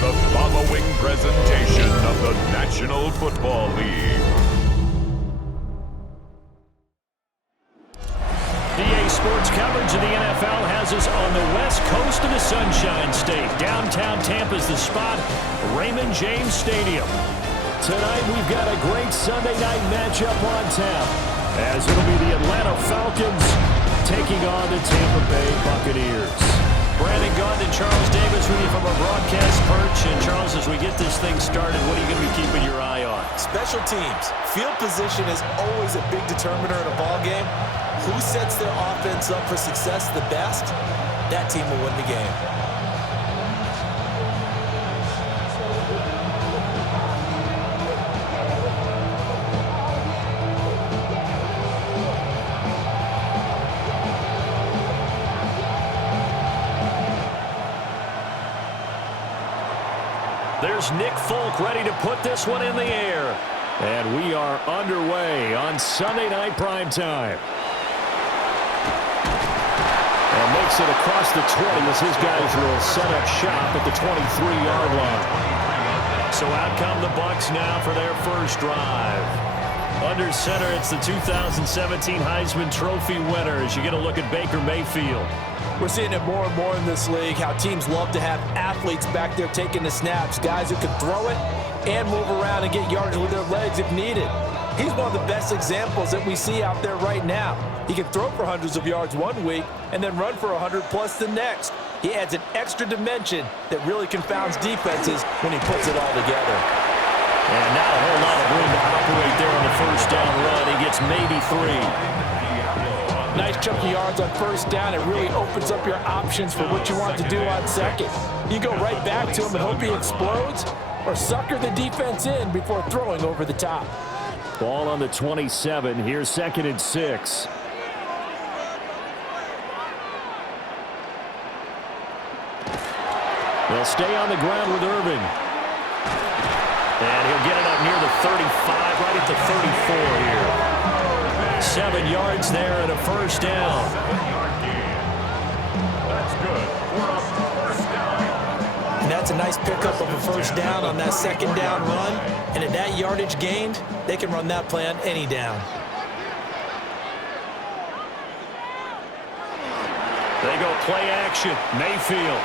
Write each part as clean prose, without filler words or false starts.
the following presentation of the National Football League. EA Sports coverage of the NFL has us on the west coast of the Sunshine State. Downtown Tampa's the spot, Raymond James Stadium. Tonight we've got a great Sunday night matchup on tap, as it'll be the Atlanta Falcons taking on the Tampa Bay Buccaneers. Brandon Gaughan and Charles Davis with you from our broadcast perch. And Charles, as we get this thing started, what are you going to be keeping your eye on? Special teams. Field position is always a big determiner in a ball game. Who sets their offense up for success the best, that team will win the game. There's Nick Folk ready to put this one in the air. And we are underway on Sunday night primetime. And makes it across the 20 as his guys will set up shop at the 23-yard line. So out come the Bucs now for their first drive. Under center, it's the 2017 Heisman Trophy winner as you get a look at Baker Mayfield. We're seeing it more and more in this league, how teams love to have athletes back there taking the snaps, guys who can throw it and move around and get yardage with their legs if needed. He's one of the best examples that we see out there right now. He can throw for hundreds of yards one week and then run for 100+ the next. He adds an extra dimension that really confounds defenses when he puts it all together. And not a whole lot of room to operate there on the first down run. He gets maybe 3. Nice chunky yards on first down. It really opens up your options for what you want to do on second. You go right back to him and hope he explodes, or sucker the defense in before throwing over the top. Ball on the 27. Here's 2nd and 6. They'll stay on the ground with Irving. And he'll get it up near the 35, right at the 34 here. 7 yards there and a first down. That's good for a first down. And that's a nice pickup of a first down on that second down run. And at that yardage gained, they can run that play on any down. They go play action. Mayfield.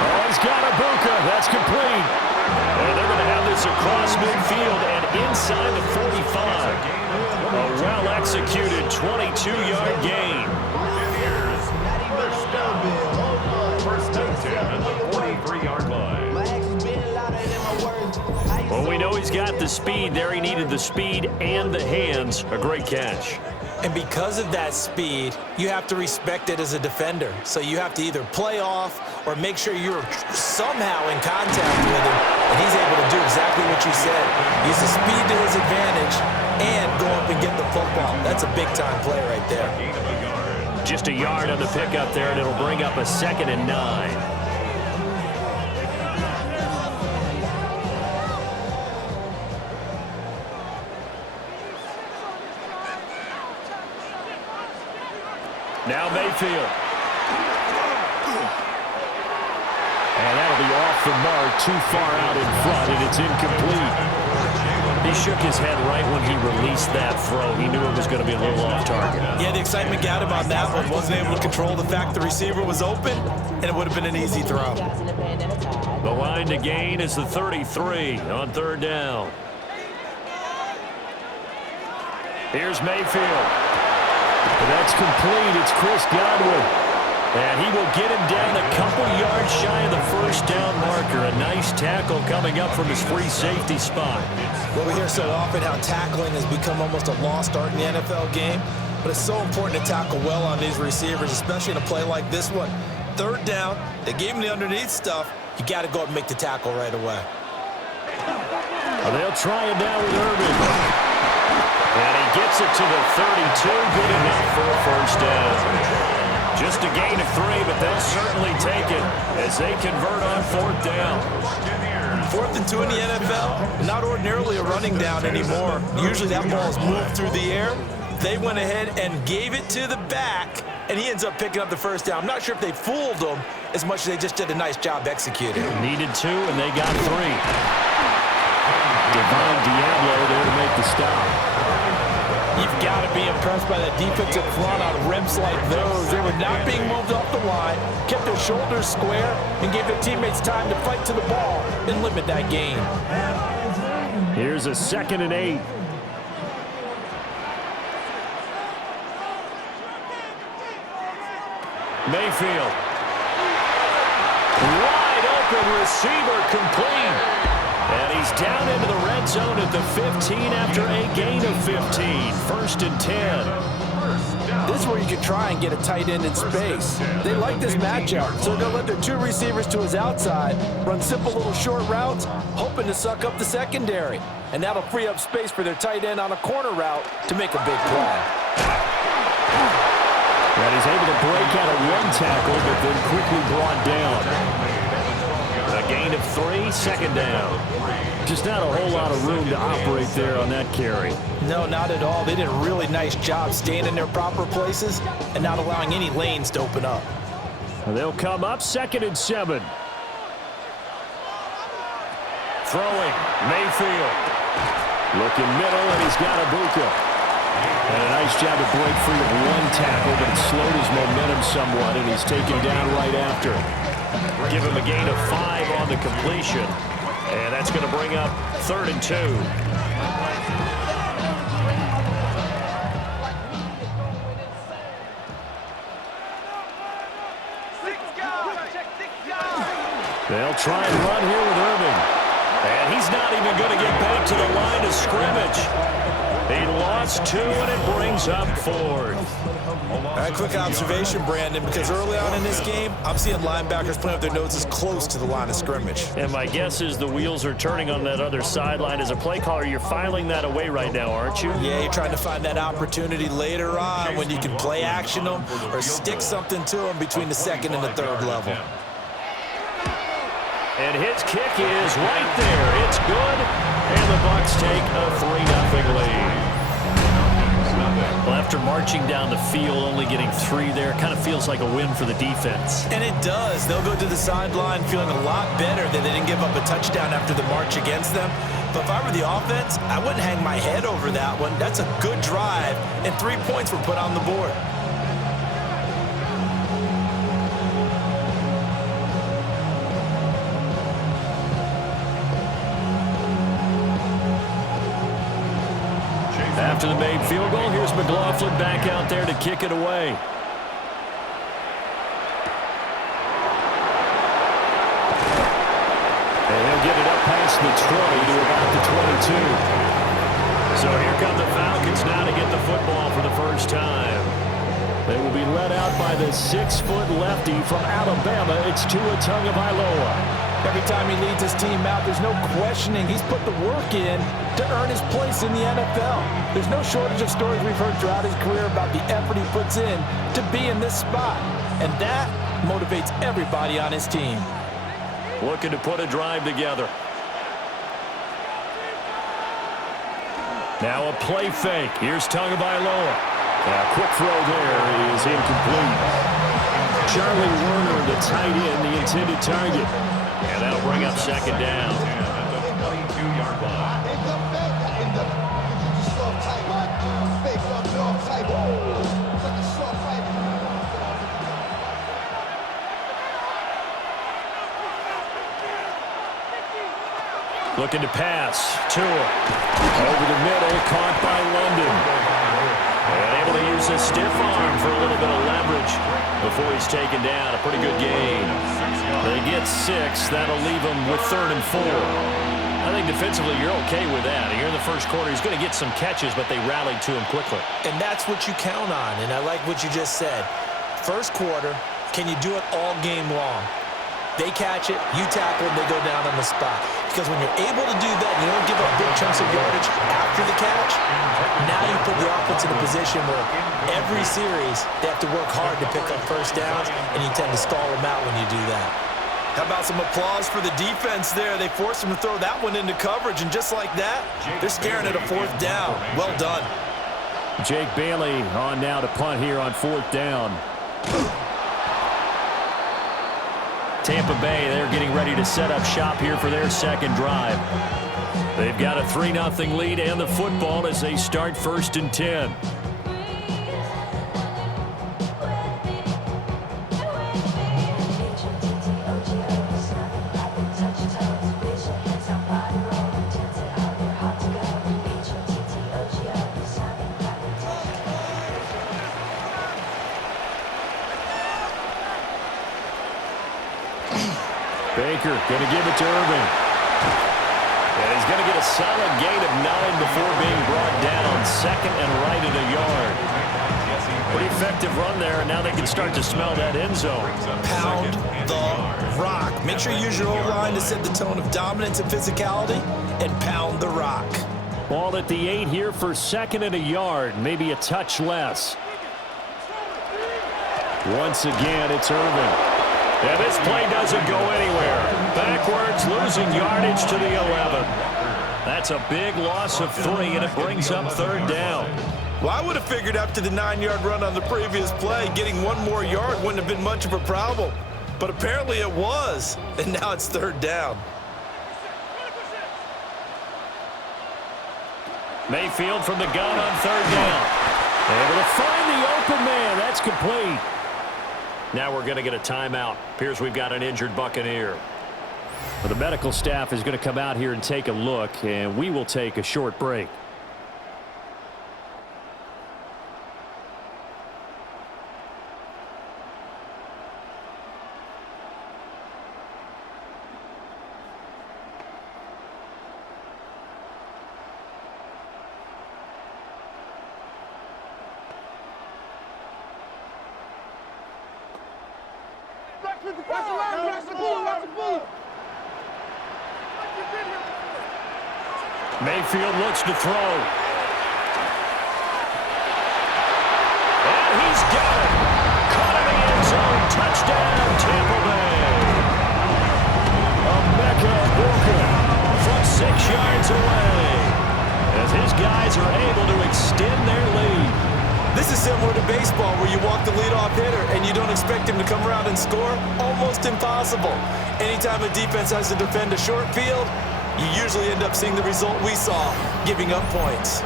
Oh, he's got Ibuka. That's complete. And they're going to have this across midfield and inside the 45. A well-executed 22-yard gain. First and 10 at the 43-yard line. Well, we know he's got the speed there. He needed the speed and the hands. A great catch. And because of that speed, you have to respect it as a defender. So you have to either play off or make sure you're somehow in contact with him. And he's able to do exactly what you said. Use the speed to his advantage and go up and get the football. That's a big-time play right there. Just a yard on the pickup there, and it'll bring up a 2nd and 9. Now Mayfield. And that'll be off the mark, too far out in front, and it's incomplete. He shook his head right when he released that throw. He knew it was going to be a little off target. Yeah, the excitement got him on that one. Wasn't able to control the fact the receiver was open, and it would have been an easy throw. The line to gain is the 33 on 3rd down. Here's Mayfield. That's complete. It's Chris Godwin. And he will get him down a couple yards shy of the first down marker. A nice tackle coming up from his free safety spot. Well, we hear so often how tackling has become almost a lost art in the NFL game. But it's so important to tackle well on these receivers, especially in a play like this one. 3rd down, they gave him the underneath stuff. You got to go up and make the tackle right away. Well, they'll try it down with Irving. And he gets it to the 32. Good enough for a first down. Just a gain of 3, but they'll certainly take it as they convert on 4th down. 4th and 2 in the NFL, not ordinarily a running down anymore. Usually that ball is moved through the air. They went ahead and gave it to the back, and he ends up picking up the first down. I'm not sure if they fooled him as much as they just did a nice job executing. Needed 2, and they got 3. Divine Diablo there to make the stop. You've got to be impressed by that defensive front on reps like those. They were not being moved off the line, kept their shoulders square, and gave their teammates time to fight to the ball and limit that gain. Here's a 2nd and 8. Mayfield. Wide open receiver complete. And he's down into the red zone at the 15 after a gain of 15. 1st and 10. This is where you can try and get a tight end in space. They like this matchup, so they'll let their 2 receivers to his outside, run simple little short routes, hoping to suck up the secondary. And that'll free up space for their tight end on a corner route to make a big play. And he's able to break out of 1 tackle, but then quickly brought down. A gain of 3, 2nd down. Just not a whole lot of room to operate there on that carry. No, not at all. They did a really nice job staying in their proper places and not allowing any lanes to open up. They'll come up 2nd and 7. Throwing, Mayfield. Looking middle, and he's got Ibuka. And a nice job to break free of 1 tackle, but it slowed his momentum somewhat, and he's taken down right after. Give him a gain of 5 on the completion. And that's going to bring up 3rd and 2. They'll try and run here with Irving. And he's not even going to get back to the line of scrimmage. He lost 2, and it brings up 4th. All right, quick observation, Brandon, because early on in this game, I'm seeing linebackers putting up their noses close to the line of scrimmage. And my guess is the wheels are turning on that other sideline. As a play caller, you're filing that away right now, aren't you? Yeah, you're trying to find that opportunity later on when you can play action them or stick something to them between the 2nd and the 3rd level. And his kick is right there. It's good. And the Bucs take a 3-0 lead. Well, after marching down the field, only getting 3 there, kind of feels like a win for the defense. And it does. They'll go to the sideline feeling a lot better that they didn't give up a touchdown after the march against them. But if I were the offense, I wouldn't hang my head over that one. That's a good drive, and 3 points were put on the board. After the made field goal, here's McLaughlin back out there to kick it away. And he'll get it up past the 20 to about the 22. So here come the Falcons now to get the football for the first time. They will be led out by the 6-foot lefty from Alabama. It's Tua Tagovailoa. Every time he leads his team out, there's no questioning. He's put the work in to earn his place in the NFL. There's no shortage of stories we've heard throughout his career about the effort he puts in to be in this spot. And that motivates everybody on his team. Looking to put a drive together. Now a play fake. Here's Tagovailoa. Quick throw there is incomplete. Charlie Werner, the tight end, the intended target. And that'll bring up 2nd down. Looking to pass. Tua. Over the middle, caught by London. And able to use his stiff arm for a little bit of leverage before he's taken down. A pretty good game. They get 6. That'll leave him with 3rd and 4. I think defensively you're okay with that. Here in the first quarter, he's going to get some catches, but they rallied to him quickly. And that's what you count on, and I like what you just said. First quarter, can you do it all game long? They catch it, you tackle them, they go down on the spot. Because when you're able to do that, you don't give up big chunks of yardage after the catch, now you put the offense in a position where every series they have to work hard to pick up first downs, and you tend to stall them out when you do that. How about some applause for the defense there? They forced him to throw that one into coverage, and just like that, they're scaring at a 4th down. Well done. Jake Bailey on now to punt here on 4th down. Tampa Bay, they're getting ready to set up shop here for their second drive. They've got a 3-0 lead and the football as they start 1st and 10. Baker going to give it to Irving. And he's going to get a solid gain of 9 before being brought down. 2nd and right at a yard. Pretty effective run there, and now they can start to smell that end zone. Pound the rock. Make sure you use your O-line to set the tone of dominance and physicality, and pound the rock. Ball at the 8 here for 2nd and a yard, maybe a touch less. Once again, it's Irving. And this play doesn't go anywhere. Backwards, losing yardage to the 11. That's a big loss of 3, and it brings up 3rd down. Well, I would have figured after the 9-yard run on the previous play, getting 1 more yard wouldn't have been much of a problem. But apparently it was, and now it's 3rd down. Mayfield from the gun on 3rd down. Able to find the open man. That's complete. Now we're going to get a timeout. Appears we've got an injured Buccaneer. Well, the medical staff is going to come out here and take a look, and we will take a short break. Mayfield looks to throw. And he's got it. Caught in the end zone. Touchdown, Tampa Bay. Emeka Egbuka from 6 yards away as his guys are able to extend their lead. This is similar to baseball where you walk the leadoff hitter and you don't expect him to come around and score. Almost impossible. Anytime a defense has to defend a short field, you usually end up seeing the result we saw, giving up points.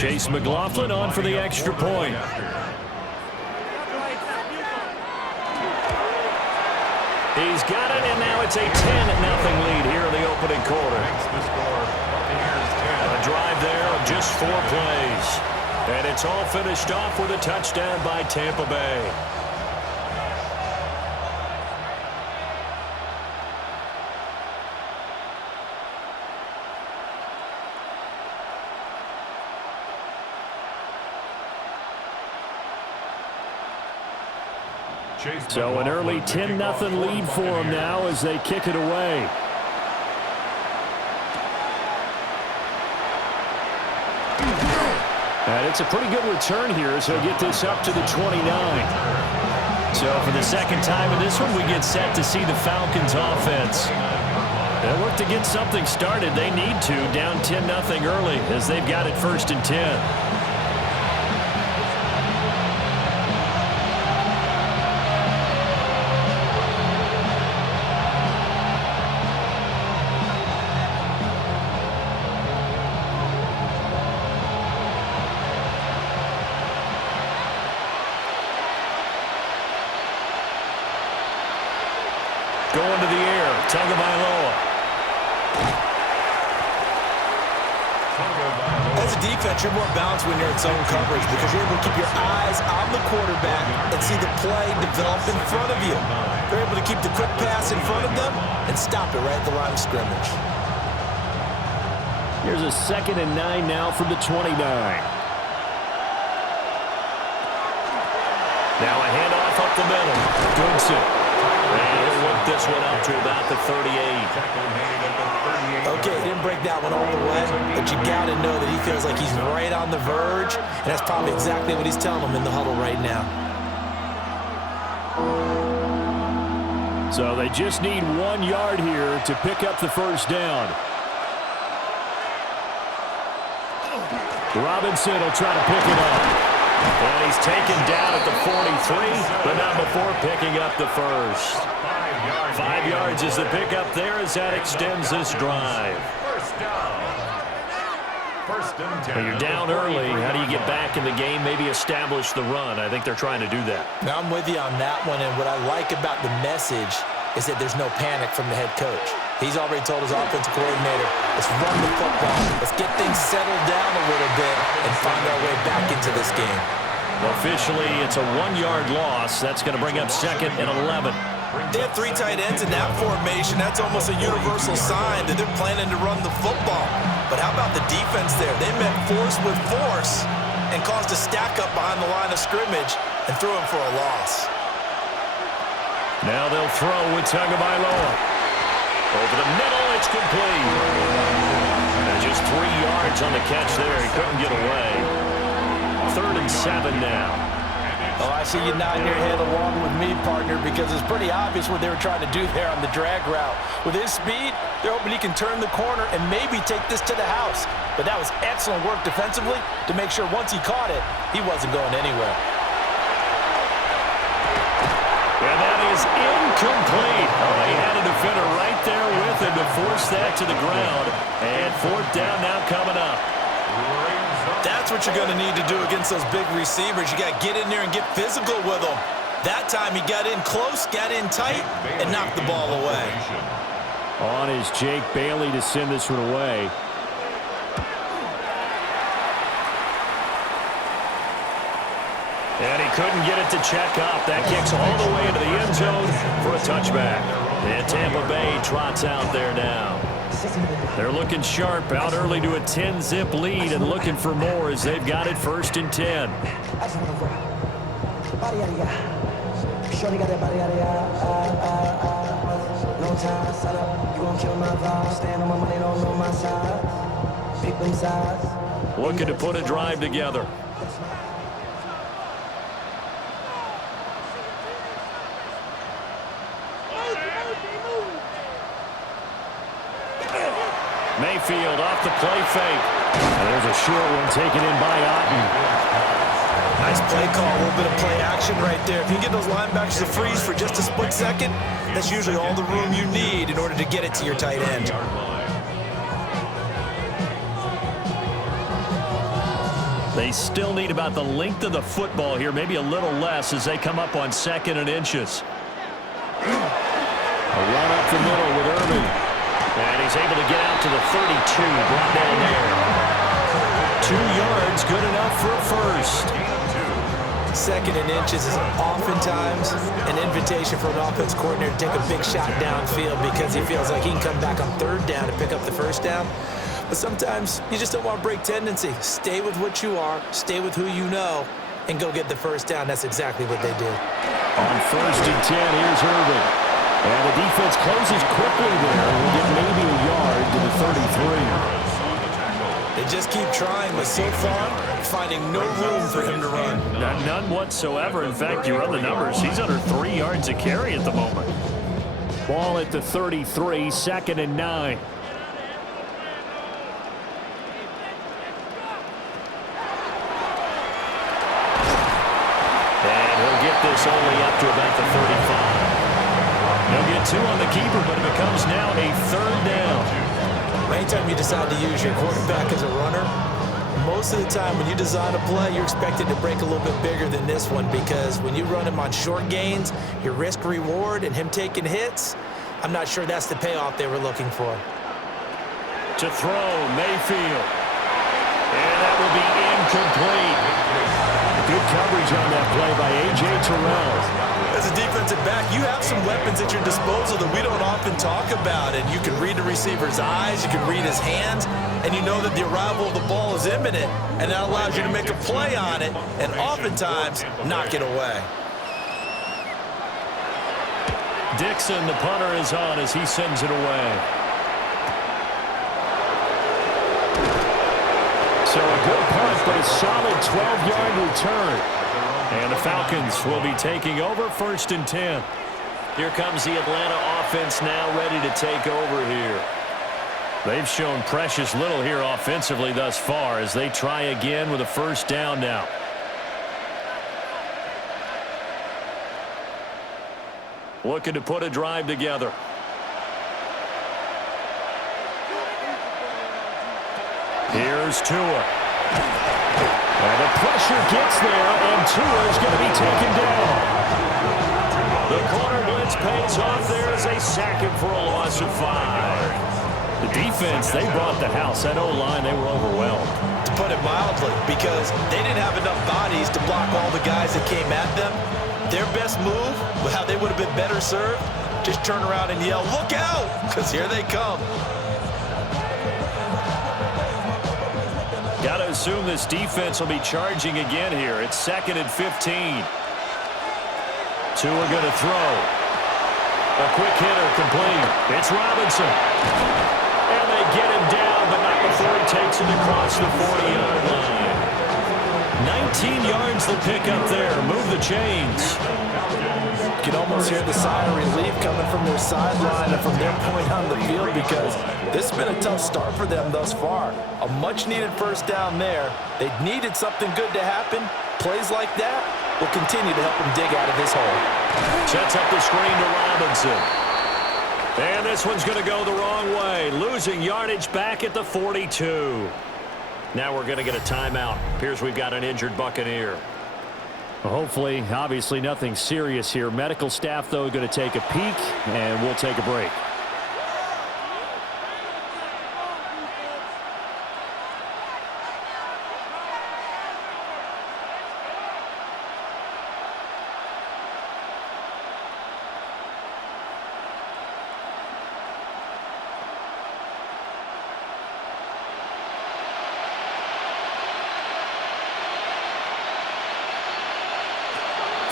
Chase McLaughlin on for the extra point. He's got it, and now it's a 10-0 lead here in the opening quarter. A drive there of just 4 plays. And it's all finished off with a touchdown by Tampa Bay. So an early 10-0 lead for them now as they kick it away. And it's a pretty good return here as he'll get this up to the 29. So for the second time in this one, we get set to see the Falcons offense. They'll look to get something started. They need to, down 10-0 early as they've got it 1st and 10. Going to the air, Tagovailoa. As a defense, you're more balanced when you're in zone coverage because you're able to keep your eyes on the quarterback and see the play develop in front of you. They're able to keep the quick pass in front of them and stop it right at the line of scrimmage. Here's a 2nd and 9 now from the 29. Now a handoff up the middle. Goodson. And he'll work this one out to about the 38. Okay, he didn't break that one all the way, but you got to know that he feels like he's right on the verge, and that's probably exactly what he's telling him in the huddle right now. So they just need 1 yard here to pick up the first down. Robinson will try to pick it up. And he's taken down at the 43, but not before picking up the first. 5 yards is the pickup there as that extends this drive. When you're down early, how do you get back in the game, maybe establish the run? I think they're trying to do that. Now, I'm with you on that one, and what I like about the message is that there's no panic from the head coach. He's already told his offensive coordinator, let's run the football, let's get things settled down a little bit and find our way back into this game. Officially, it's a 1-yard loss. That's going to bring up 2nd and 11. They have 3 tight ends in that formation. That's almost a universal sign that they're planning to run the football. But how about the defense there? They met force with force and caused a stack up behind the line of scrimmage and threw him for a loss. Now they'll throw with Tagovailoa. Over the middle, it's complete. And just 3 yards on the catch there. He couldn't get away. 3rd and 7 now. Oh, I see you nodding your head along with me, partner, because it's pretty obvious what they were trying to do there on the drag route. With his speed, they're hoping he can turn the corner and maybe take this to the house. But that was excellent work defensively to make sure once he caught it, he wasn't going anywhere. And that is incomplete. Oh, he had a defender right there with him to force that to the ground. And 4th down now coming up. That's what you're going to need to do against those big receivers. You got to get in there and get physical with them. That time he got in close, got in tight, and knocked the ball away. On is Jake Bailey to send this one away. And he couldn't get it to check up. That kicks all the way into the end zone for a touchback. And Tampa Bay trots out there now. They're looking sharp, out early to a 10-zip lead and looking for more as they've got it 1st and 10. Looking to put a drive together. Mayfield off the play fake. And there's a short one taken in by Otten. Nice play call, a little bit of play action right there. If you get those linebackers to freeze for just a split second, that's usually all the room you need in order to get it to your tight end. They still need about the length of the football here, maybe a little less as they come up on 2nd and inches. A run up the middle with Irving. And he's able to get out to the 32, brought down there. 2 yards, good enough for a first. 2nd and inches is oftentimes an invitation for an offense coordinator to take a big shot downfield because he feels like he can come back on 3rd down and pick up the first down. But sometimes you just don't want to break tendency. Stay with what you are, stay with who you know, and go get the first down. That's exactly what they did. On 1st and 10, here's Irving. And the defense closes quickly there. We'll get maybe a yard to the 33. They just keep trying, but so far, finding no room for him to run. None whatsoever. In fact, you run the numbers. He's under 3 yards a carry at the moment. Ball at the 33, 2nd and 9. And he'll get this only up to about the 35. He'll get 2 on the keeper, but it becomes now a 3rd down. Anytime you decide to use your quarterback as a runner, most of the time when you design a play, you're expected to break a little bit bigger than this one because when you run him on short gains, your risk-reward and him taking hits, I'm not sure that's the payoff they were looking for. To throw, Mayfield. And that will be incomplete. Good coverage on that play by A.J. Terrell. As a defensive back, you have some weapons at your disposal that we don't often talk about. And you can read the receiver's eyes, you can read his hands, and you know that the arrival of the ball is imminent. And that allows you to make a play on it and oftentimes knock it away. Dixon, the punter, is on as he sends it away. So a good punt, but a solid 12-yard return. And the Falcons will be taking over 1st and 10. Here comes the Atlanta offense now ready to take over here. They've shown precious little here offensively thus far as they try again with a 1st down now. Looking to put a drive together. Here's Tua. And the pressure gets there, and Tua is going to be taken down. The corner blitz pays off there as they sack him for a loss of 5. The defense, they brought the house. That O-line, they were overwhelmed. To put it mildly, because they didn't have enough bodies to block all the guys that came at them. Their best move, how they would have been better served, just turn around and yell, "Look out!" because here they come. Got to assume this defense will be charging again here. It's 2nd and 15. Tua going to throw. A quick hitter complete. It's Robinson. And they get him down, but not before he takes it across the 40-yard line. 19 yards the pick up there. Move the chains. You can almost hear the sigh of relief coming from their sideline and from their point on the field because this has been a tough start for them thus far. A much-needed 1st down there. They needed something good to happen. Plays like that will continue to help them dig out of this hole. Sets up the screen to Robinson. And this one's going to go the wrong way. Losing yardage back at the 42. Now we're going to get a timeout. Appears we've got an injured Buccaneer. Well, hopefully, obviously nothing serious here. Medical staff, though, going to take a peek, and we'll take a break.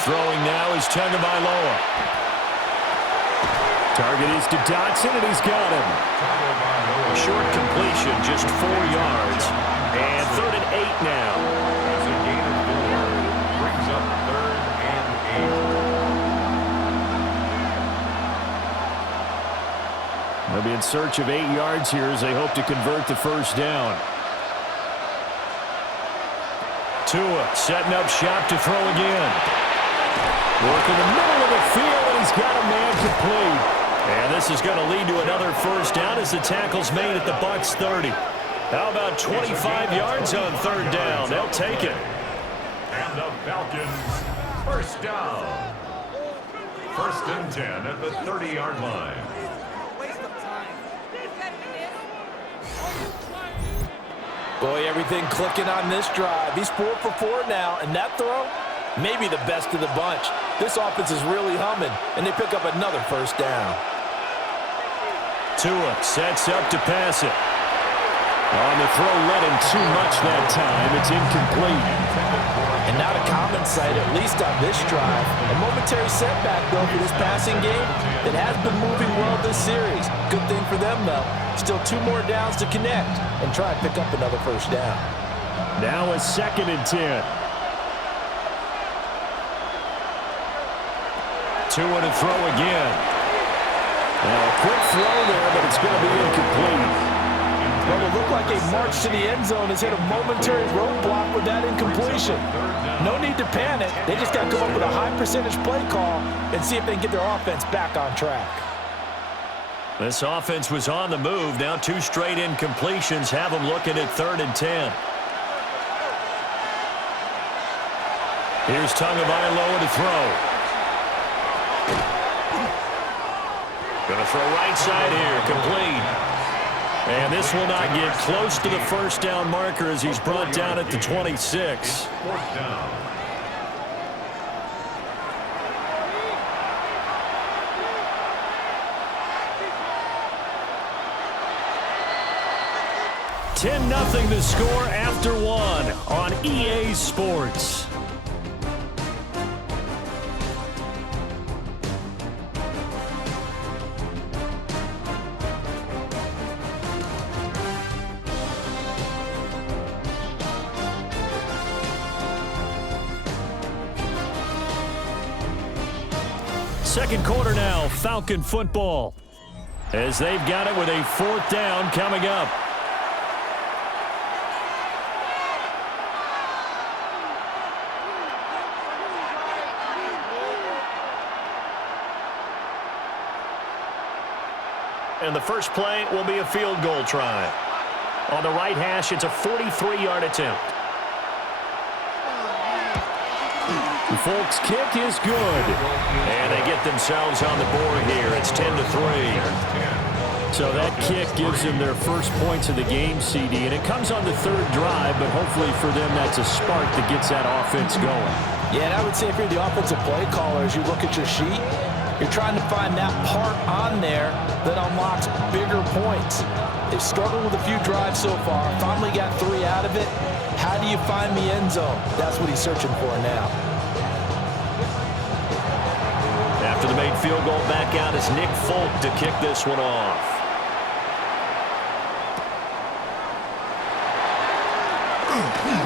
Throwing now is Tagovailoa. Target is to Dotson, and he's got him. Short completion, just 4 yards. And 3rd and 8 now. That's a gain of 4. Brings up 3rd and 8. They'll be in search of 8 yards here as they hope to convert the 1st down. Tua setting up shop to throw again. Work in the middle of the field, and he's got a man complete. And this is going to lead to another 1st down as the tackle's made at the Bucs 30. How about 25 yards on 3rd down? They'll take it. And the Falcons, 1st down. 1st and 10 at the 30-yard line. Boy, everything clicking on this drive. He's 4 for 4 now, and that throw, maybe the best of the bunch. This offense is really humming, and they pick up another 1st down. Tua sets up to pass it. On the throw, led him too much that time. It's incomplete. And not a common sight, at least on this drive. A momentary setback, though, for this passing game that has been moving well this series. Good thing for them, though. Still 2 more downs to connect and try and pick up another 1st down. Now a 2nd and 10. Tua to throw again. Now a quick throw there, but it's going to be incomplete. Well, it looked like a march to the end zone has hit a momentary roadblock with that incompletion. No need to panic. They just got to come up with a high-percentage play call and see if they can get their offense back on track. This offense was on the move. Now 2 straight incompletions have them looking at 3rd and 10. Here's Tagovailoa to throw. Going to throw right side here, complete. And this will not get close to the 1st down marker as he's brought down at the 26. 4th down. $10-0 the score after 1 on EA Sports. Second quarter now, Falcon football. As they've got it with a 4th down coming up. And the first play will be a field goal try. On the right hash, it's a 43-yard attempt. The Folks' kick is good. And they get themselves on the board here. It's 10-3. So that kick gives them their first points of the game, CD. And it comes on the 3rd drive, but hopefully for them that's a spark that gets that offense going. Yeah, and I would say if you're the offensive play caller, as you look at your sheet, you're trying to find that part on there that unlocks bigger points. They've struggled with a few drives so far. Finally got 3 out of it. How do you find the end zone? That's what he's searching for now. After the made field goal, back out is Nick Folk to kick this one off.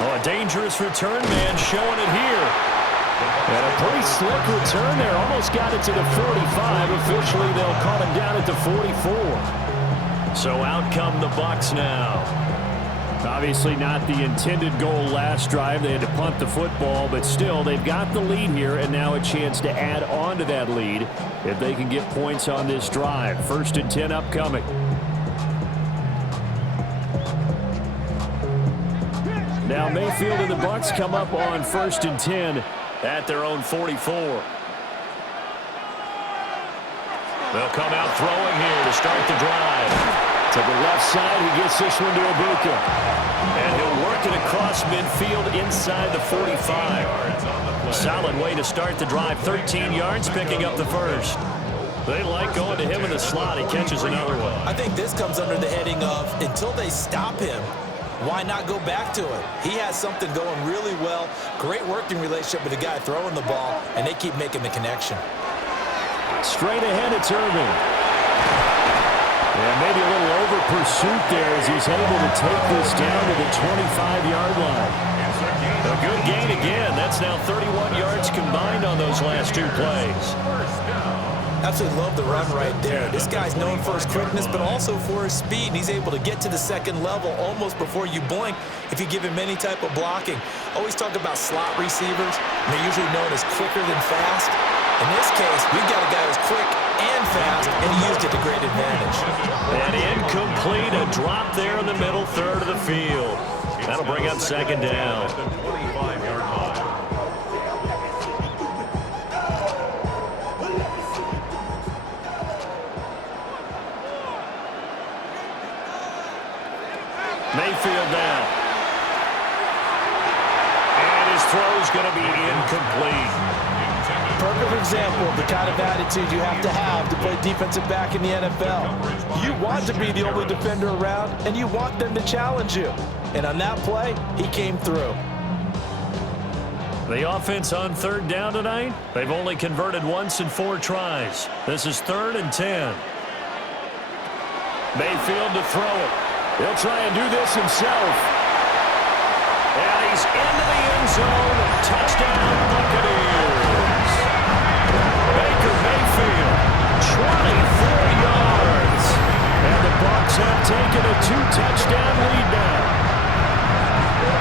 Oh, a dangerous return man showing it here. And a pretty slick return there. Almost got it to the 45. Officially, they'll call him down at the 44. So out come the Bucs now. Obviously not the intended goal last drive. They had to punt the football, but still, they've got the lead here, and now a chance to add on to that lead if they can get points on this drive. 1st and 10 upcoming. Now Mayfield and the Bucs come up on 1st and 10 at their own 44. They'll come out throwing here to start the drive. To the left side, he gets this one to Ibuka. And he'll work it across midfield inside the 45. Solid way to start the drive. 13 yards, picking up the first. They like going to him in the slot. He catches another one. I think this comes under the heading of until they stop him, why not go back to it? He has something going really well. Great working relationship with the guy throwing the ball, and they keep making the connection. Straight ahead, it's Irving. And maybe a little over pursuit there as he's able to take this down to the 25-yard line. A good gain again. That's now 31 yards combined on those last 2 plays. Absolutely love the run right there. This guy's known for his quickness, but also for his speed. And he's able to get to the 2nd level almost before you blink if you give him any type of blocking. Always talk about slot receivers. They're usually known as quicker than fast. In this case, we've got a guy who's quick and fast, and he used it to great advantage. And incomplete, a drop there in the middle 3rd of the field. That'll bring up 2nd down. Mayfield down. And his throw's going to be incomplete. Perfect example of the kind of attitude you have to play defensive back in the NFL. You want to be the only defender around, and you want them to challenge you. And on that play, he came through. The offense on 3rd down tonight, they've only converted once in 4 tries. This is 3rd and 10. Mayfield to throw it. He'll try and do this himself. And he's into the end zone. Touchdown, Buccaneers. Baker Mayfield, 24 yards. And the Bucs have taken a 2-touchdown lead now.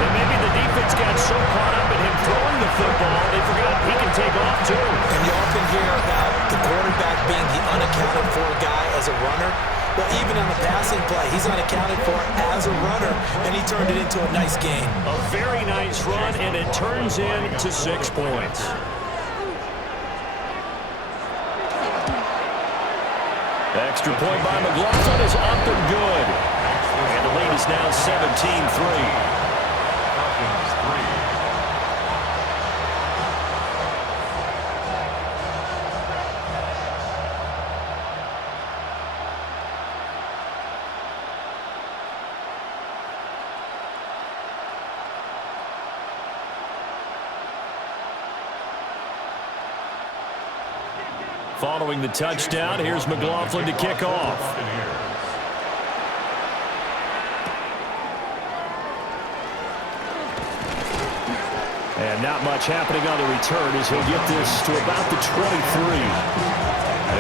And maybe the defense got so caught up in him throwing the football, they forgot he can take off too. And you often hear about the quarterback being the unaccounted for guy as a runner. Well, even on the passing play, he's unaccounted for as a runner, and he turned it into a nice game. A very nice run, and it turns into 6 points. Extra point by McLaughlin is up and good. And the lead is now 17-3. Following the touchdown, here's McLaughlin to kick off. And not much happening on the return as he'll get this to about the 23.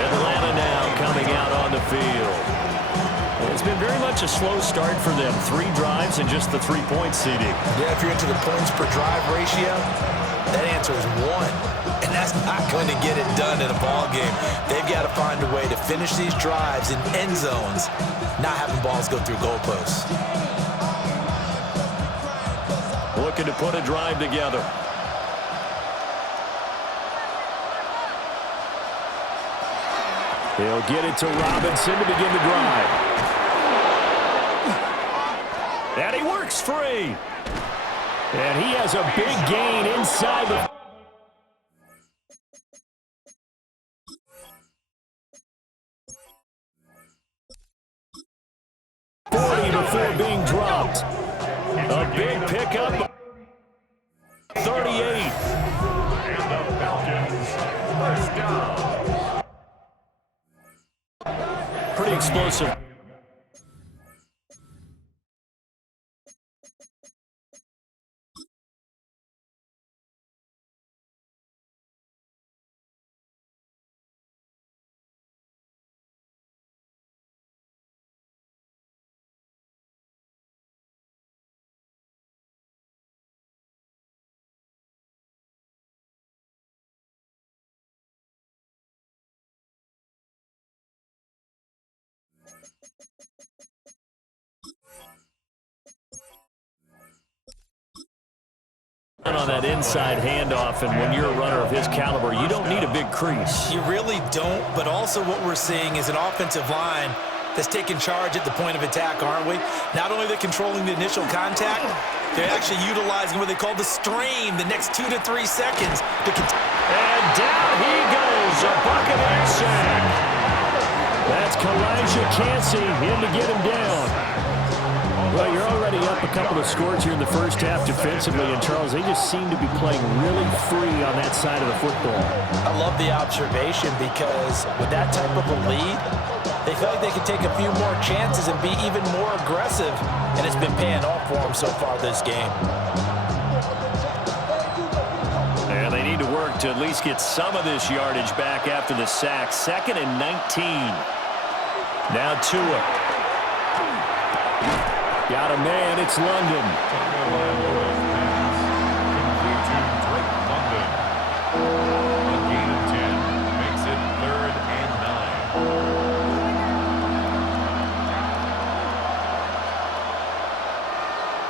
Atlanta now coming out on the field. It's been very much a slow start for them. 3 drives and just the 3-point seeding. Yeah, if you're into the points per drive ratio, that answer is 1. And that's not going to get it done in a ball game. They've got to find a way to finish these drives in end zones, not having balls go through goalposts. Looking to put a drive together. He'll get it to Robinson to begin the drive. And he works free. And he has a big gain inside the 40 before being dropped. A big pickup. 38. And the Falcons, first down. Pretty explosive. On that inside handoff, and when you're a runner of his caliber, you don't need a big crease. You really don't, but also what we're seeing is an offensive line that's taking charge at the point of attack, aren't we? Not only are they controlling the initial contact, they're actually utilizing what they call the strain, the next 2 to 3 seconds. And down he goes, a Buccaneer sack. That's Kalijah Cansey in to get him down. Well, you're already up a couple of scores here in the first half defensively, and Charles, they just seem to be playing really free on that side of the football. I love the observation because with that type of a lead, they feel like they can take a few more chances and be even more aggressive, and it's been paying off for them so far this game. And they need to work to at least get some of this yardage back after the sack. 2nd and 19. Now Tua. Got a man, it's London. A gain of 10 makes it 3rd and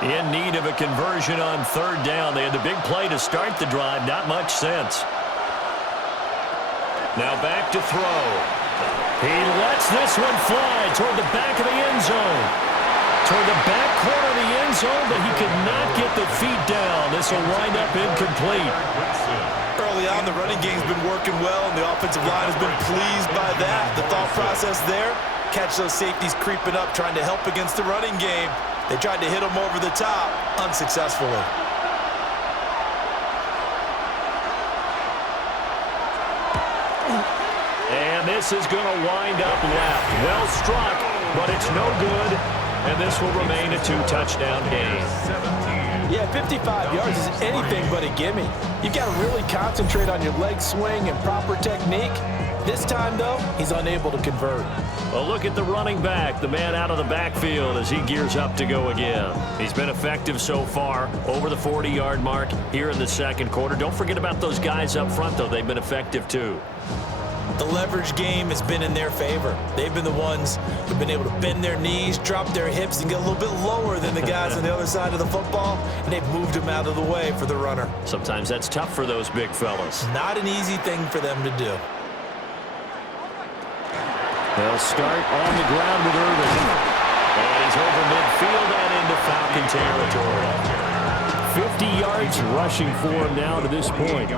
9. In need of a conversion on 3rd down. They had the big play to start the drive. Not much sense. Now back to throw. He lets this one fly toward the back of the end zone. Toward the back corner of the end zone, but he could not get the feet down. This will wind up incomplete. Early on, the running game's been working well, and the offensive line has been pleased by that. The thought process there, catch those safeties creeping up, trying to help against the running game. They tried to hit them over the top, unsuccessfully. And this is going to wind up left. Well struck, but it's no good. And this will remain a 2-touchdown game. Yeah, 55 yards is anything but a gimme. You've got to really concentrate on your leg swing and proper technique. This time, though, he's unable to convert. Well, look at the running back, the man out of the backfield as he gears up to go again. He's been effective so far, over the 40-yard mark here in the second quarter. Don't forget about those guys up front, though. They've been effective, too. The leverage game has been in their favor. They've been the ones who've been able to bend their knees, drop their hips, and get a little bit lower than the guys on the other side of the football, and they've moved them out of the way for the runner. Sometimes that's tough for those big fellas. Not an easy thing for them to do. They'll start on the ground with Irvin. And he's over midfield and into Falcon territory. 50 yards rushing for him now to this point.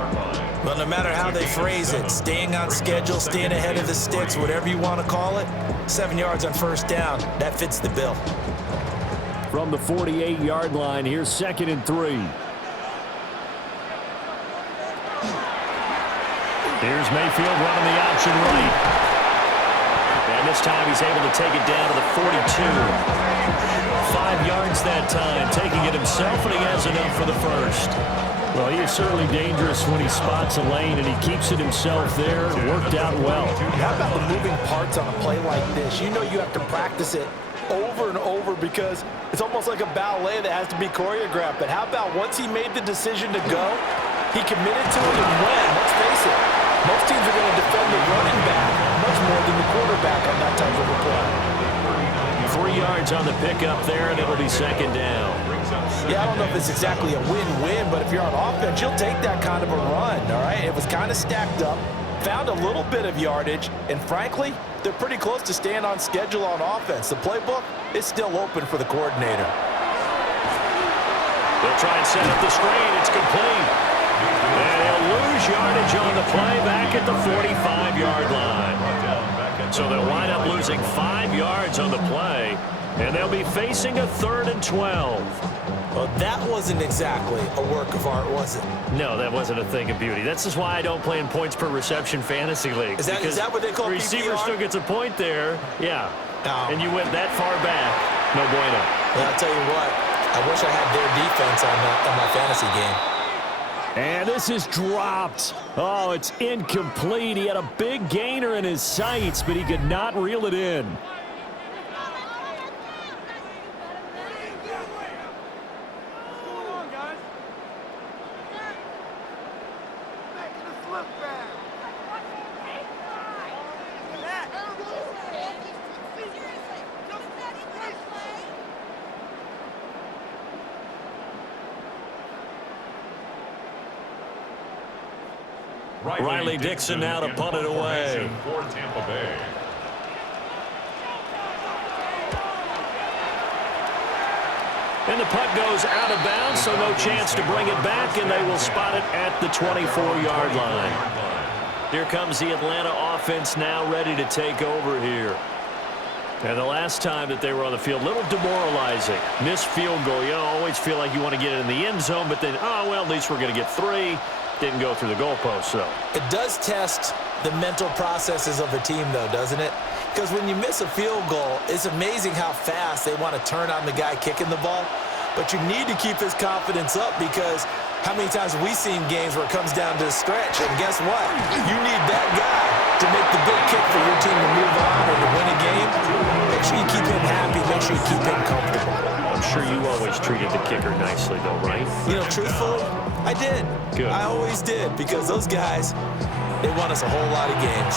Well, no matter how they phrase it, staying on schedule, staying ahead of the sticks, whatever you want to call it, 7 yards on 1st down, that fits the bill. From the 48-yard line, here's 2nd and 3. Here's Mayfield running the option right. And this time he's able to take it down to the 42. 5 yards that time, taking it himself, and he has enough for the first. Well, he is certainly dangerous when he spots a lane, and he keeps it himself there. It worked out well. How about the moving parts on a play like this? You know you have to practice it over and over because it's almost like a ballet that has to be choreographed. But how about once he made the decision to go, he committed to it and went. Let's face it, most teams are going to defend the running back much more than the quarterback on that type of a play. 3 yards on the pickup there, and it'll be second down. Yeah, I don't know if it's exactly a win-win, but if you're on offense, you'll take that kind of a run, all right? It was kind of stacked up, found a little bit of yardage, and frankly, they're pretty close to staying on schedule on offense. The playbook is still open for the coordinator. They'll try and set up the screen. It's complete. And he'll lose yardage on the play back at the 45-yard line. So they'll wind up losing 5 yards on the play, and they'll be facing a 3rd and 12. Well, that wasn't exactly a work of art, was it? No, that wasn't a thing of beauty. That's just why I don't play in points per reception fantasy leagues. Is that what they call the receiver PPR? still gets a point there. Yeah. Oh. And you went that far back. No bueno. Well, I'll tell you what. I wish I had their defense on my fantasy game. And this is dropped. Oh, it's incomplete. He had a big gainer in his sights, but he could not reel it in. Riley Dixon now to punt it away. For Tampa Bay. And the punt goes out of bounds, so no chance to bring it back, and they will spot it at the 24-yard line. Here comes the Atlanta offense now ready to take over here. And the last time that they were on the field, a little demoralizing. Missed field goal. You always feel like you want to get it in the end zone, but then, oh, well, at least we're going to get 3. Didn't go through the goalpost, though. It does test the mental processes of a team, though, doesn't it? Because when you miss a field goal, it's amazing how fast they want to turn on the guy kicking the ball. But you need to keep his confidence up because how many times have we seen games where it comes down to a stretch? And guess what? You need that guy to make the big kick for your team to move on or to win a game. Make sure you keep him happy. Make sure you keep him comfortable. I'm sure you always treated the kicker nicely, though, right? You know, truthfully, I did. Good. I always did because those guys, they won us a whole lot of games.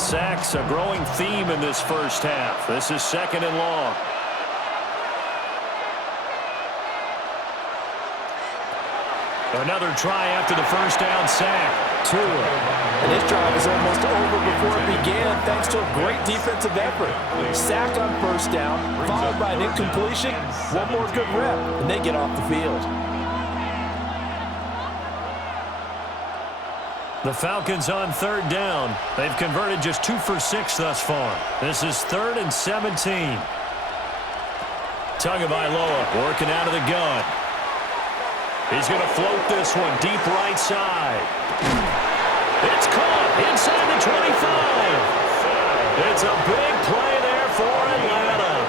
Sacks, a growing theme in this first half. This is 2nd and long. Another try after the first down sack. Tua. And his drive is almost over before it began thanks to a great defensive effort. Sack on first down, followed by an incompletion. One more good rep, and they get off the field. The Falcons on 3rd down. They've converted just 2 for 6 thus far. This is 3rd and 17. Tagovailoa working out of the gun. He's going to float this one deep right side. It's caught inside the 25. It's a big play there for Atlanta.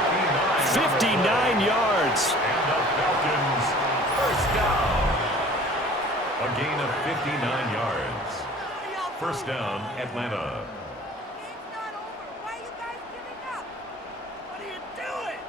59 yards. And the Falcons first down. A gain of 59 yards. First down, Atlanta. Game's not over. Why are you guys giving up? What are you doing?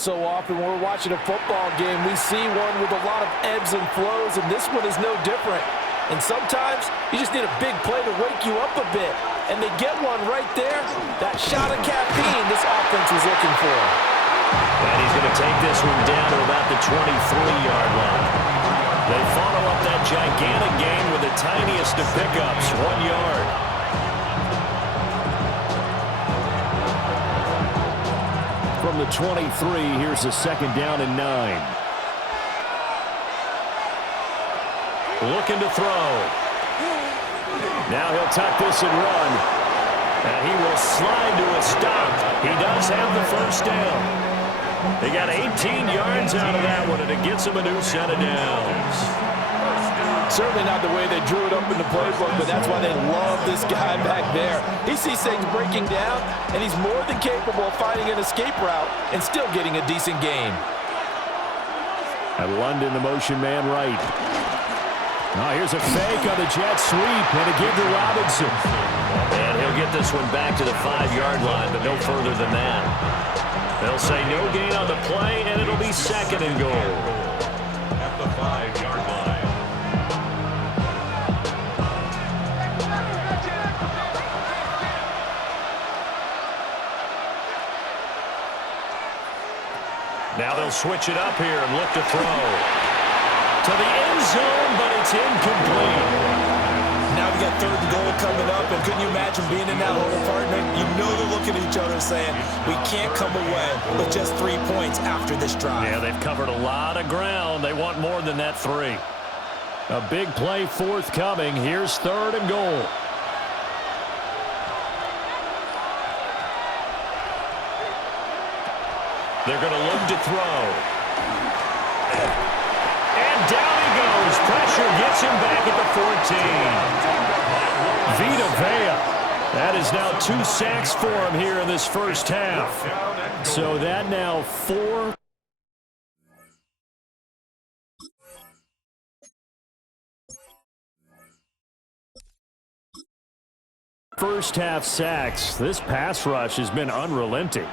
So often when we're watching a football game, we see one with a lot of ebbs and flows, and this one is no different. And sometimes you just need a big play to wake you up a bit. And they get one right there. That shot of caffeine this offense was looking for. And he's going to take this one down to about the 23-yard line. They follow up that gigantic gain with the tiniest of pickups, 1 yard. From the 23, here's a 2nd down and 9. Looking to throw. Now he'll tuck this and run. And he will slide to a stop. He does have the first down. They got 18 yards out of that one, and it gets him a new set of downs. Certainly not the way they drew it up in the playbook, but that's why they love this guy back there. He sees things breaking down, and he's more than capable of finding an escape route and still getting a decent gain. And London, the motion man right. Now here's a fake on the jet sweep, and a give to Robinson. And he'll get this one back to the 5-yard line, but no further than that. They'll say no gain on the play, and it'll be 2nd and goal. At the 5-yard line. Now they'll switch it up here and look to throw. To the end zone, but it's incomplete. Now we got 3rd and goal coming up, and couldn't you imagine being in that hole, partner? You know they're looking at each other saying, we can't come away with just 3 points after this drive. Yeah, they've covered a lot of ground. They want more than that 3. A big play forthcoming. Here's 3rd and goal. They're going to look to throw. And down he goes. Pressure gets him back at the 14. Vita Vea. That is now 2 sacks for him here in this first half. So that now 4. First half sacks. This pass rush has been unrelenting.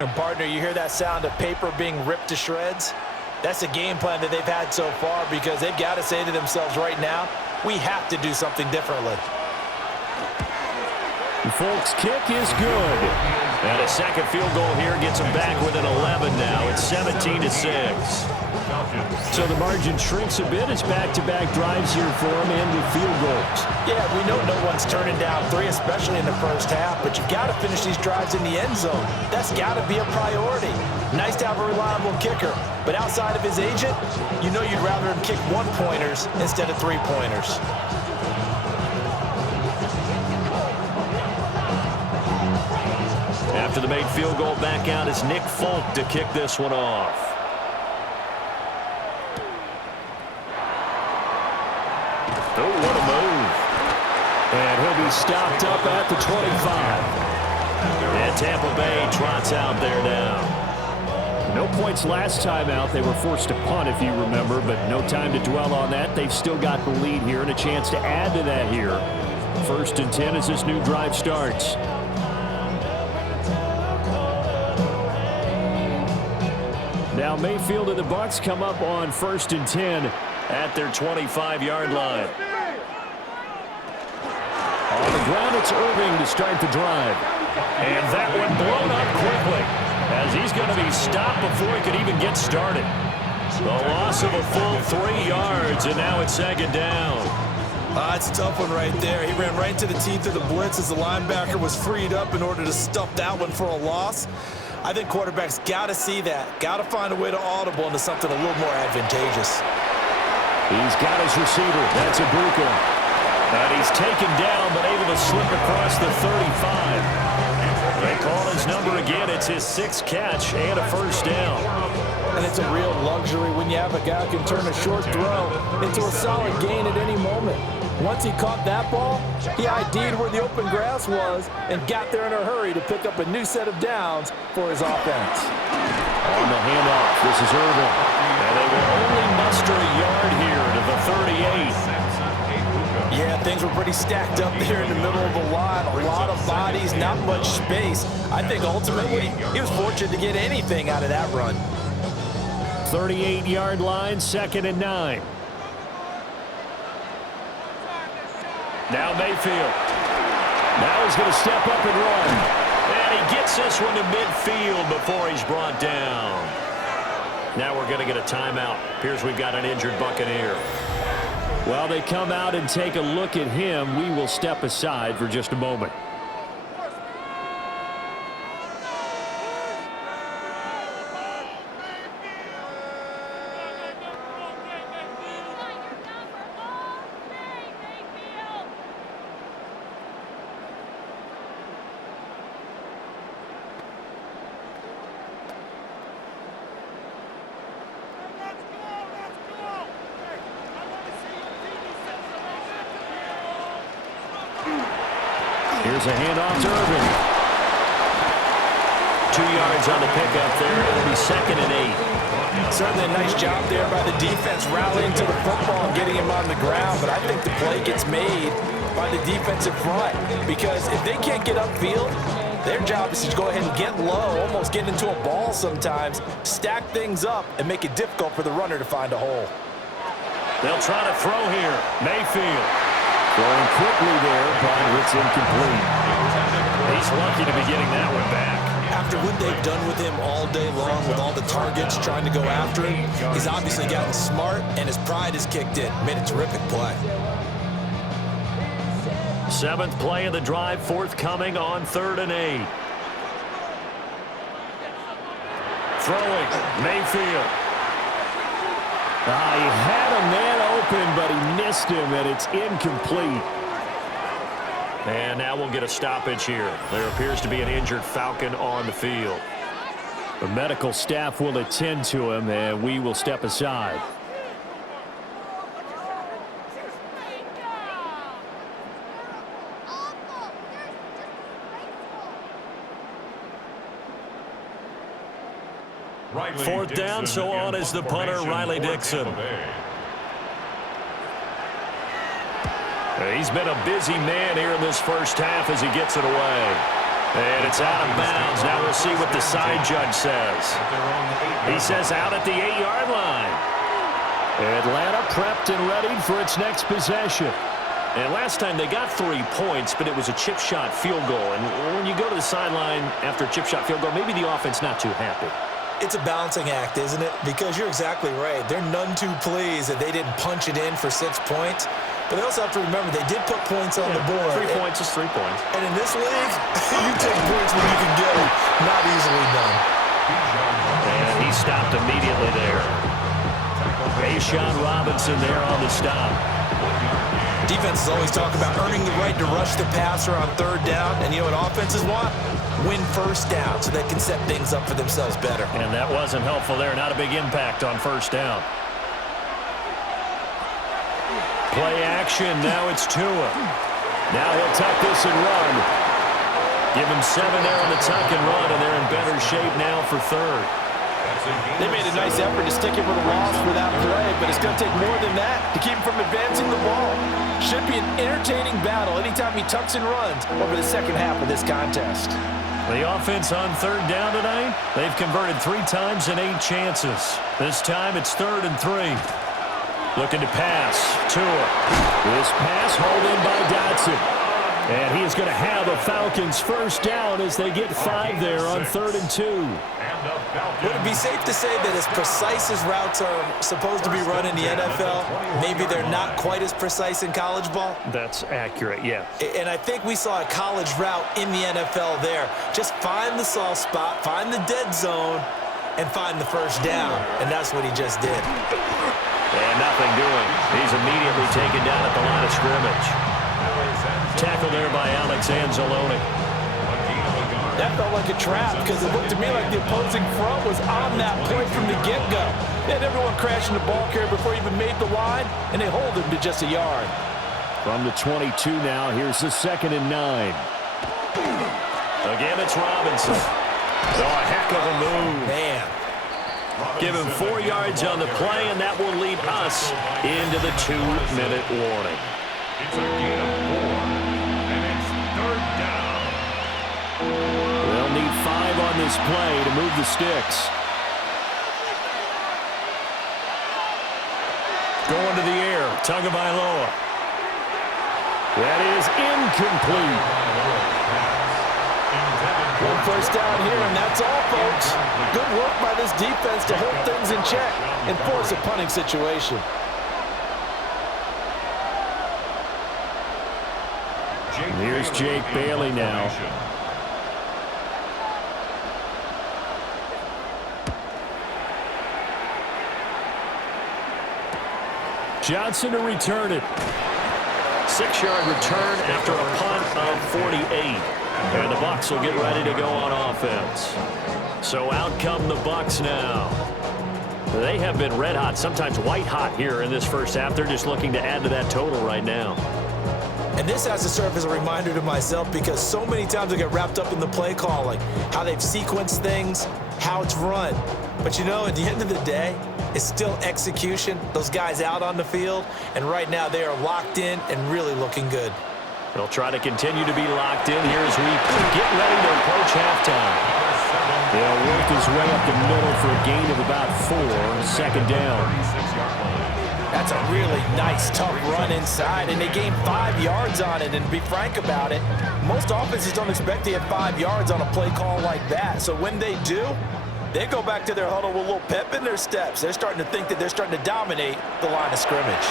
And partner, you hear that sound of paper being ripped to shreds? That's a game plan that they've had so far, because they've got to say to themselves right now, we have to do something differently. The Folks' kick is good. And a second field goal here gets them back within 11 now. It's 17-6. So the margin shrinks a bit. It's back-to-back drives here for them and with field goals. Yeah, we know no one's turning down 3, especially in the first half, but you've got to finish these drives in the end zone. That's got to be a priority. Nice to have a reliable kicker, but outside of his agent, you know you'd rather him kick 1-pointers instead of 3-pointers. After the made field goal, back out is Nick Folk to kick this one off. Oh, what a move. And he'll be stopped up at the 25. And Tampa Bay trots out there now. No points last time out. They were forced to punt, if you remember, but no time to dwell on that. They've still got the lead here and a chance to add to that here. 1st and 10 as this new drive starts. Now Mayfield and the Bucs come up on 1st and 10 at their 25-yard line. On the ground, it's Irving to start the drive. And that one blown up quickly, as he's going to be stopped before he could even get started. The loss of a full 3 yards, and now it's 2nd down. It's a tough one right there. He ran right into the teeth of the blitz as the linebacker was freed up in order to stuff that one for a loss. I think quarterbacks got to see that, got to find a way to audible into something a little more advantageous. He's got his receiver. That's Ibuka. And he's taken down, but able to slip across the 35. They call his number again. It's his 6th catch and a first down. And it's a real luxury when you have a guy who can turn a short throw into a solid gain at any moment. Once he caught that ball, he ID'd where the open grass was and got there in a hurry to pick up a new set of downs for his offense. On the handoff, this is Irving. And they will only muster a yard here to the 38. Yeah, things were pretty stacked up there in the middle of the line. A lot of bodies, not much space. I think ultimately he was fortunate to get anything out of that run. 38-yard line, 2nd and 9. Now Mayfield. Now he's going to step up and run. And And he gets this one to midfield before he's brought down. Now we're going to get a timeout. Appears we've got an injured Buccaneer. Well, they come out and take a look at him. We will step aside for just a moment. Here's a handoff to Irvin. 2 yards on the pickup there. It'll be 2nd and 8. Certainly a nice job there by the defense rallying to the football and getting him on the ground, but I think the play gets made by the defensive front because if they can't get upfield, their job is to go ahead and get low, almost get into a ball sometimes, stack things up, and make it difficult for the runner to find a hole. They'll try to throw here. Mayfield. Throwing quickly there, but it's incomplete. He's lucky to be getting that one back. After what they've done with him all day long with all the targets trying to go after him, he's obviously gotten smart and his pride has kicked in. Made a terrific play. 7th play of the drive forthcoming on 3rd and 8. Throwing. Mayfield. He had a man open, but he missed him, and it's incomplete. And now we'll get a stoppage here. There appears to be an injured Falcon on the field. The medical staff will attend to him, and we will step aside. Fourth down, so on is the punter, Riley Dixon. He's been a busy man here in this first half as he gets it away. And it's out of bounds. Now we'll see what the side judge says. He says out at the 8-yard line. Atlanta prepped and ready for its next possession. And last time they got 3 points, but it was a chip shot field goal. And when you go to the sideline after a chip shot field goal, maybe the offense not too happy. It's a balancing act, isn't it? Because you're exactly right. They're none too pleased that they didn't punch it in for 6 points. But they also have to remember they did put points on the board. 3 points is 3 points. And in this league, you take points when you can get them. Not easily done. And he stopped immediately there. A'Shawn Robinson there on the stop. Defenses always talk about earning the right to rush the passer on 3rd down. And you know what offenses want? Win 1st down so they can set things up for themselves better. And that wasn't helpful there. Not a big impact on 1st down. Play action. Now it's Tua. Now he'll tuck this and run. Give him 7 there on the tuck and run, and they're in better shape now for 3rd. They made a nice effort to stick him with a loss for that play, but it's going to take more than that to keep him from advancing the ball. Should be an entertaining battle anytime he tucks and runs over the second half of this contest. The offense on 3rd down tonight, they've converted 3 times in 8 chances. This time it's 3rd and 3. Looking to pass. Tua. This pass hauled in by Dotson. And he is going to have a Falcons 1st down as they get 5 there on 3rd and 2. Would it be safe to say that as precise as routes are supposed to be run in the NFL, maybe they're not quite as precise in college ball? That's accurate, yeah. And I think we saw a college route in the NFL there. Just find the soft spot, find the dead zone, and find the 1st down. And that's what he just did. And nothing doing. He's immediately taken down at the line of scrimmage. Tackled there by Alex Anzalone. That felt like a trap because it looked to me like the opposing front was on that point from the get-go. They had everyone crashing the ball carrier before he even made the line, and they hold him to just a yard. From the 22 now, here's the 2nd and 9. Again, it's Robinson. Oh, a heck of a move. Man. Give him 4 yards on the play, and that will lead us into the 2-minute warning. It's a gain of 4, and it's 3rd down. They'll need 5 on this play to move the sticks. Going to the air, Tagovailoa. That is incomplete. Intended One first down here, and that's all, folks. Good work by this defense to hold things in check and force a punting situation. Here's Jake Bailey now. Johnson to return it. 6-yard return after a punt of 48. And the Bucs will get ready to go on offense. So out come the Bucs now. They have been red hot, sometimes white hot here in this first half. They're just looking to add to that total right now. And this has to serve as a reminder to myself because so many times I get wrapped up in the play calling, how they've sequenced things, how it's run. But you know, at the end of the day, it's still execution. Those guys out on the field, and right now they are locked in and really looking good. They'll try to continue to be locked in here as we get ready to approach halftime. They'll work his way up the middle for a gain of about 4, second down. That's a really nice, tough run inside, and they gained 5 yards on it. And to be frank about it, most offenses don't expect to get 5 yards on a play call like that. So when they do, they go back to their huddle with a little pep in their steps. They're starting to think that they're starting to dominate the line of scrimmage.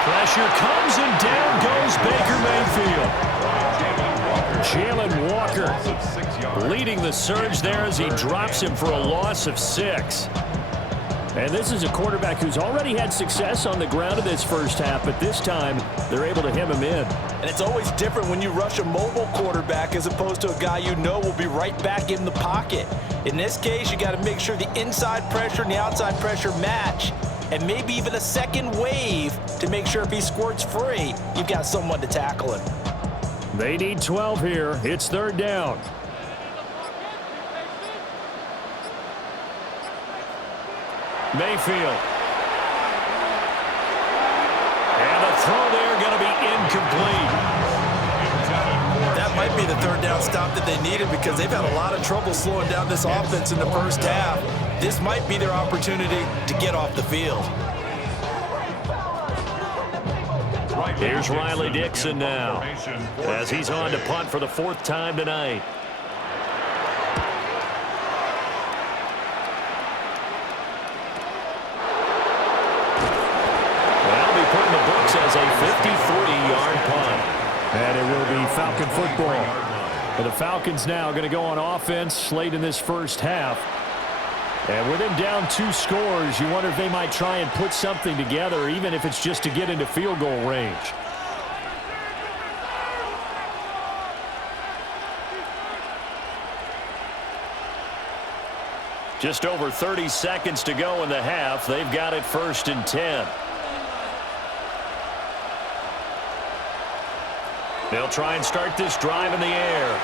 Pressure comes, and down goes Baker Mayfield. Jalen Walker leading the surge there as he drops him for a loss of 6. And this is a quarterback who's already had success on the ground in this first half, but this time they're able to hem him in. And it's always different when you rush a mobile quarterback as opposed to a guy you know will be right back in the pocket. In this case, you got to make sure the inside pressure and the outside pressure match, and maybe even a second wave to make sure if he squirts free, you've got someone to tackle him. They need 12 here. It's third down. Mayfield. And the throw there going to be incomplete. That might be the third down stop that they needed because they've had a lot of trouble slowing down this offense in the first half. This might be their opportunity to get off the field. Here's Riley Dixon now as he's on to punt for the 4th time tonight. That'll be put in the books as a 53-yard punt. And it will be Falcon football. And the Falcons now going to go on offense late in this first half. And with them down 2 scores, you wonder if they might try and put something together, even if it's just to get into field goal range. Just over 30 seconds to go in the half. They've got it 1st and 10. They'll try and start this drive in the air.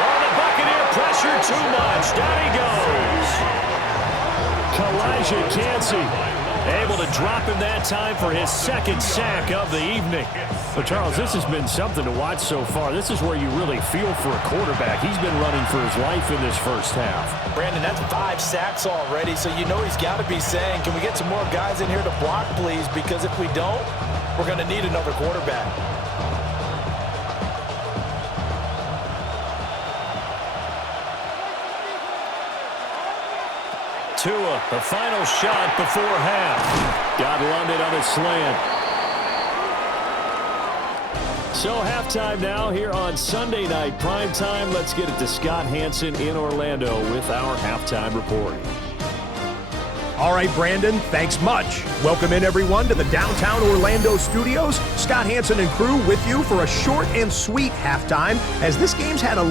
Oh, the Buccaneer pressure too much. Down he goes. Kalijah Kancey able to drop him that time for his 2nd sack of the evening. But, Charles, this has been something to watch so far. This is where you really feel for a quarterback. He's been running for his life in this first half. Brandon, that's 5 sacks already, so you know he's got to be saying, can we get some more guys in here to block, please? Because if we don't, we're going to need another quarterback. Tua, the final shot before half. Got London on a slant. So halftime now here on Sunday night prime time. Let's get it to Scott Hanson in Orlando with our halftime report. All right, Brandon, thanks much. Welcome in, everyone, to the downtown Orlando studios. Scott Hanson and crew with you for a short and sweet halftime as this game's had a